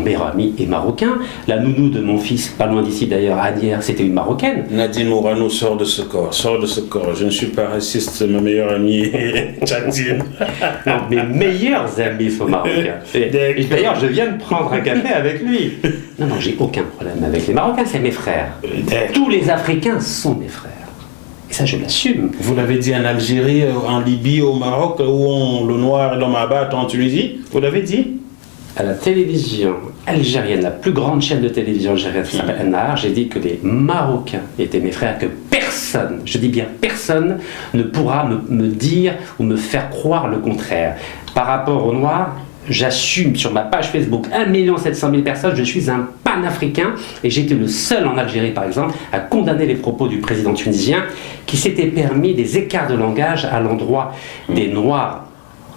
mon meilleur ami est marocain. La nounou de mon fils, pas loin d'ici d'ailleurs, Anière, c'était une marocaine. Nadine Mourano, sort de ce corps, sort de ce corps. Je ne suis pas raciste, ma meilleure amie est tchadienne. Non, mes meilleurs amis sont marocains. Et d'ailleurs, je viens de prendre un café avec lui. Non, j'ai aucun problème avec les Marocains, c'est mes frères. Tous les Africains sont mes frères. Et ça, je l'assume. Vous l'avez dit en Algérie, en Libye, au Maroc, où le noir est l'homme à battre, en Tunisie. Vous l'avez dit? À la télévision algérienne, la plus grande chaîne de télévision algérienne qui s'appelle Nahar, j'ai dit que les Marocains étaient mes frères, que personne, je dis bien personne, ne pourra me dire ou me faire croire le contraire. Par rapport aux Noirs, j'assume sur ma page Facebook 1 700 000 personnes, je suis un panafricain et j'étais le seul en Algérie par exemple à condamner les propos du président tunisien qui s'était permis des écarts de langage à l'endroit des Noirs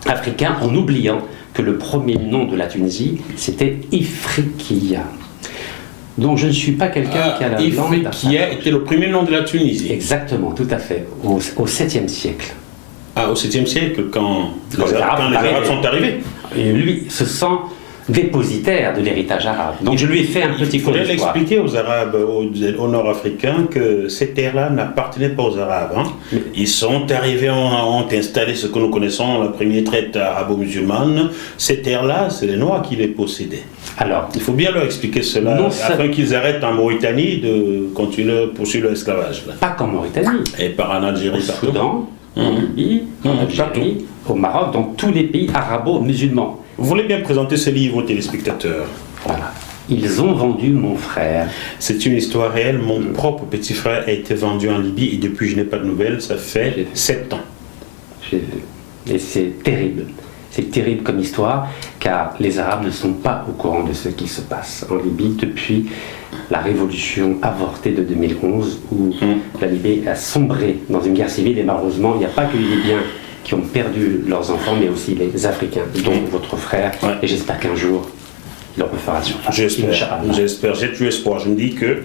africains en oubliant que le premier nom de la Tunisie c'était Ifriqiya. Donc je ne suis pas quelqu'un qui a la langue... Ifriqiya était le premier nom de la Tunisie. Exactement, tout à fait, au 7e siècle. Ah, au 7e siècle, quand les Arabes sont arrivés. Et lui se sent dépositaire de l'héritage arabe. Donc je lui ai fait un petit cours d'histoire. Il faudrait l'expliquer aux Arabes, aux Nord-Africains, que ces terres-là n'appartenaient pas aux Arabes. Hein. Ils sont arrivés, ont installé ce que nous connaissons, la première traite arabo-musulmane. Ces terres-là, c'est les Noirs qui les possédaient. Alors, il faut bien leur expliquer cela, afin qu'ils arrêtent en Mauritanie de continuer, poursuivre l'esclavage. Pas qu'en Mauritanie. Et par en Algérie, au Soudan, en Libye, en Algérie, au Maroc, dans tous les pays arabo-musulmans. Vous voulez bien présenter ce livre aux téléspectateurs? Voilà. Ils ont vendu mon frère. C'est une histoire réelle. Mon propre petit frère a été vendu en Libye et depuis je n'ai pas de nouvelles. Ça fait 7 ans. J'ai vu. Et c'est terrible. C'est terrible comme histoire, car les Arabes ne sont pas au courant de ce qui se passe en Libye depuis la révolution avortée de 2011, où la Libye a sombré dans une guerre civile, et malheureusement, il n'y a pas que les Libyens qui ont perdu leurs enfants, mais aussi les Africains, dont votre frère, et j'espère qu'un jour, il en refera surface. J'espère, j'ai tout espoir. Je me dis que